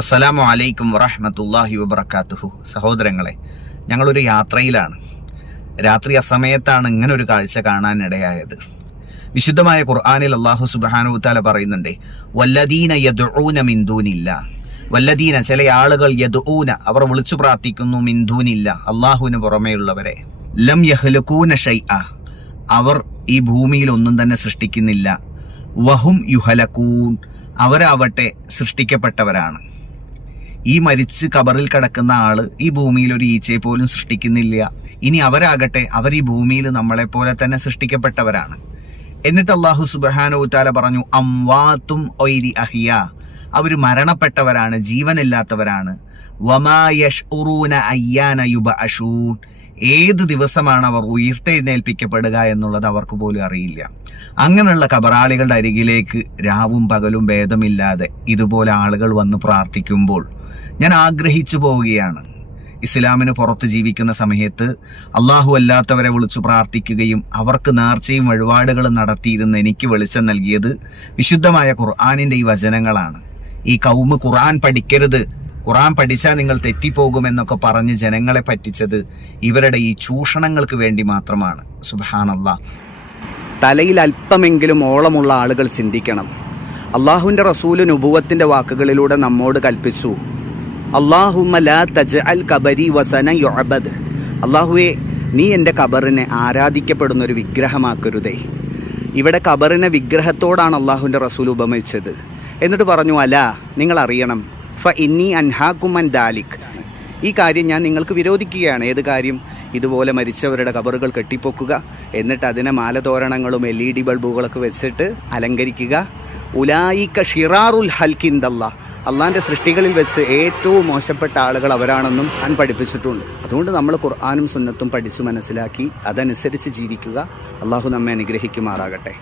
അസ്സലാമു അലൈക്കും വറഹ്മത്തുള്ളാഹി വബറകാതുഹു. സഹോദരങ്ങളെ, ഞങ്ങളൊരു യാത്രയിലാണ്. രാത്രി അസമയത്താണ് ഇങ്ങനൊരു കാഴ്ച കാണാനിടയായത്. വിശുദ്ധമായ ഖുർആനിൽ അല്ലാഹു സുബ്ഹാനഹു വ തആല പറയുന്നുണ്ട്, വല്ലദീന യദ്ഊന മിൻ ദൂനില്ലാ. വല്ലദീന, ചില ആളുകൾ, യദ്ഊന, അവർ വിളിച്ചു പ്രാർത്ഥിക്കുന്നു, മിൻ ദൂനില്ലാ, അല്ലാഹുവിന് പുറമേയുള്ളവരെ, ലം യഖ്ലുഖൂന ഷൈഅ, അവർ ഈ ഭൂമിയിൽ ഒന്നും തന്നെ സൃഷ്ടിക്കുന്നില്ല, വഹും യുഹലകൂൻ, അവരാവട്ടെ സൃഷ്ടിക്കപ്പെട്ടവരാണ്. ഈ മരിച്ച് കബറിൽ കിടക്കുന്ന ആള് ഈ ഭൂമിയിൽ ഒരു ഈച്ചയെ പോലും സൃഷ്ടിക്കുന്നില്ല. ഇനി അവരാകട്ടെ, അവർ ഈ ഭൂമിയിൽ നമ്മളെപ്പോലെ തന്നെ സൃഷ്ടിക്കപ്പെട്ടവരാണ്. എന്നിട്ട് അല്ലാഹു സുബ്ഹാനഹു വ തആല പറഞ്ഞു, അംവാത്തും ഒയ്രി അഹിയ, അവർ മരണപ്പെട്ടവരാണ്, ജീവനില്ലാത്തവരാണ്. വമാ യശ്ഉറൂന അയ്യാന യുബഅശൂൻ, ഏത് ദിവസമാണ് അവർ ഉയർത്തെഴുന്നേൽപ്പിക്കപ്പെടുക എന്നുള്ളത് അവർക്ക് പോലും അറിയില്ല. അങ്ങനെയുള്ള കബറാളികളുടെ അരികിലേക്ക് രാവും പകലും ഭേദമില്ലാതെ ഇതുപോലെ ആളുകൾ വന്ന് പ്രാർത്ഥിക്കുമ്പോൾ ഞാൻ ആഗ്രഹിച്ചു പോവുകയാണ്. ഇസ്ലാമിന് പുറത്ത് ജീവിക്കുന്ന സമയത്ത് അള്ളാഹു അല്ലാത്തവരെ വിളിച്ചു പ്രാർത്ഥിക്കുകയും അവർക്ക് നേർച്ചയും വഴിപാടുകളും നടത്തിയിരുന്ന എനിക്ക് വെളിച്ചം നൽകിയത് വിശുദ്ധമായ ഖുർആനിൻ്റെ ഈ വചനങ്ങളാണ്. ഈ കൗമ് ഖുർആൻ പഠിക്കരുത്, ഖുർആൻ പഠിച്ചാൽ നിങ്ങൾ തെറ്റിപ്പോകുമെന്നൊക്കെ പറഞ്ഞ് ജനങ്ങളെ പറ്റിച്ചത് ഇവരുടെ ഈ ചൂഷണങ്ങൾക്ക് വേണ്ടി മാത്രമാണ്. സുബ്ഹാനല്ലാഹ്. തലയിൽ അല്പമെങ്കിലും ഓളമുള്ള ആളുകൾ ചിന്തിക്കണം. അള്ളാഹുവിൻ്റെ റസൂല് നുബുവത്തിൻ്റെ വാക്കുകളിലൂടെ നമ്മോട് കൽപ്പിച്ചു, അല്ലാഹുമ്മ ലാ തജ്അൽ ഖബരി വസന യുഅബദ്, അള്ളാഹുവേ, നീ എൻ്റെ ഖബറിനെ ആരാധിക്കപ്പെടുന്ന ഒരു വിഗ്രഹമാക്കരുതേ. ഇവിടെ ഖബറിനെ വിഗ്രഹത്തോടാണ് അള്ളാഹുവിൻ്റെ റസൂൽ ഉപമിച്ചത്. എന്നിട്ട് പറഞ്ഞു, അല, നിങ്ങൾ അറിയണം, ഫ ഇന്നി അൻഹാകുമൻ ദാലിക്, ഈ കാര്യം ഞാൻ നിങ്ങൾക്ക് വിരോധിക്കുകയാണ്. ഏത് കാര്യം? ഇതുപോലെ മരിച്ചവരുടെ ഖബറുകൾ കെട്ടിപ്പൊക്കുക, എന്നിട്ട് അതിനെ മാലതോരണങ്ങളും LED ബൾബുകളൊക്കെ വെച്ചിട്ട് അലങ്കരിക്കുക. ഉലായിക ഷിറാറുൽ ഹൽക്കിൻദല്ലാ, അള്ളാഹിൻ്റെ സൃഷ്ടികളിൽ വെച്ച് ഏറ്റവും മോശപ്പെട്ട ആളുകൾ അവരാണെന്നും ഞാൻ പഠിപ്പിച്ചിട്ടുണ്ട്. അതുകൊണ്ട് നമ്മൾ ഖുർആനും സുന്നത്തും പഠിച്ച് മനസ്സിലാക്കി അതനുസരിച്ച് ജീവിക്കുക. അള്ളാഹു നമ്മെ അനുഗ്രഹിക്കുമാറാകട്ടെ.